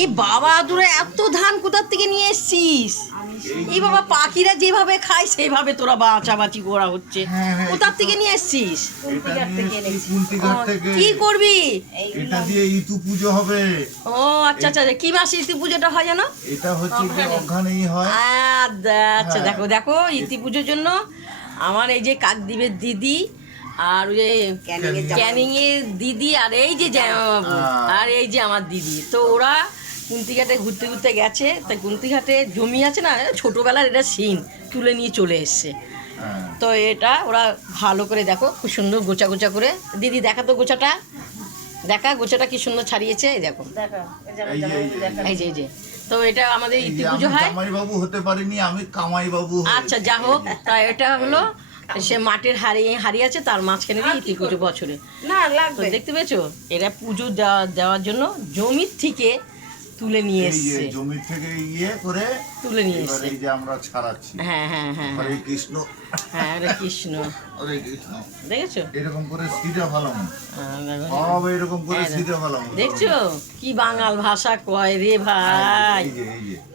এই বাবা তোরা এত ধান কোথার থেকে নিয়ে এসছিস? এই বাবা পাখিরা যেভাবে খায় সেইভাবে তোরা বাঁচাবাচি করা হচ্ছে। কোথার থেকে নিয়ে এসছিস? কি করবি? এটা দিয়ে ইতু পুজো হবে। ও আচ্ছা আচ্ছা, কি মাসে ইতি পুজোটা হয় জানো? এটা হচ্ছে অঘ্রাণেই হয়। আচ্ছা দেখো দেখো, ইতি পুজোর জন্য আমার এই যে কাকদ্বীপের দিদি আর ওই যে ক্যানিং এর দিদি আর এই যে জামাইবাবু আর এই যে আমার দিদি, তো ওরা কুন্তিঘাটে ঘুরতে ঘুরতে গেছে। তাই কুন্তিঘাটে জমি আছে না, ছোটোবেলার এটা সিন তুলে নিয়ে চলে এসছে। তো এটা ওরা ভালো করে দেখো, খুব সুন্দর গোছা গোছা করে। দিদি দেখা তো গোছাটা, দেখা গোছাটা কি সুন্দর ছাড়িয়েছে। এই দেখো, এই যে এই যে, তো এটা আমাদের ইতি পুজো হয়। জামাইবাবু হতে পারিনি, আমি কামাইবাবু। আচ্ছা যা হোক, তা এটা হলো সে মাটির হাড়ি আছে, তার মাঝখানে ইতি পুজো বছরে তো দেখতে পেয়েছো। এরা পুজো দেওয়ার জন্য জমির থেকে তুলে নিয়ে এসছে, জমি থেকে ইয়ে করে তুলে নিয়ে এসছে। এই যে আমরা ছাড়াচ্ছি। হ্যাঁ হ্যাঁ হ্যাঁ, হরে কৃষ্ণ, হ্যাঁ হরে কৃষ্ণ, হরে কৃষ্ণ। দেখেছো এরকম করে সিধা ফেলাম, সব এরকম করে সিধা ফেলাম। দেখছো কি বাঙাল ভাষা কয় রে ভাই। এই যে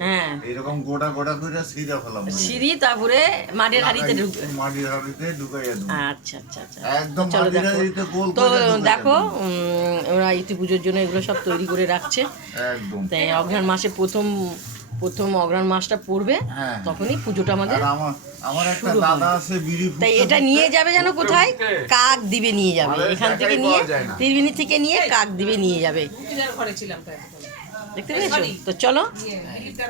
হ্যাঁ, এরকম গোটা গোটা করে সিধা ফেলাম সিঁড়ি, তারপরে মাটির হাড়িতে মাটির হাড়িতে ঢুকাইয়া দেব। আচ্ছা আচ্ছা আচ্ছা, একদম চলো মাটির দেখো। হাড়িতে গোল তো করে ঢুকাইয়া দেখো দেব। ওরা ইতি পুজোর জন্য এগুলো সব তৈরি করে রাখছে। একদম তাই অঘ্রাণ মাসে প্রথম অঘ্রাণ মাসটা পড়বে, হ্যাঁ। তখনই পুজোটা আমাদের আর আমার একটা শুরু দাদা হবে। আছে বিড়ি তাই ফুঁকতে এটা নিয়ে যাবে যেন কোথায়, কাকদ্বীপে নিয়ে যাবে। এখান থেকে নিয়ে ত্রিবেণী থেকে নিয়ে কাকদ্বীপে নিয়ে যাবে, দেখতে পেয়েছো? তো চলো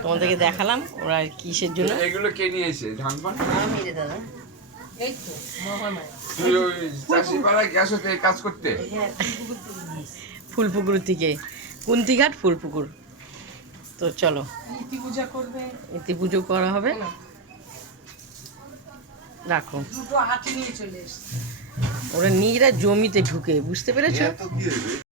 তোমাদেরকে দেখালাম ওরা কিসের জন্য। এগুলো কে নিয়েছে ধানপান? আমি রে দাদা, তুই ওই চাষিপাড়ায় গ্যাস হতে কাজ করতে? ফুলপুকুর থেকে, কুন্তিঘাট ফুলপুকুর। তো চলো ইতি পুজো করা হবে, রাখো। ওরা নিজেরা জমিতে ঢুকে, বুঝতে পেরেছো? এত কি হয়েছে?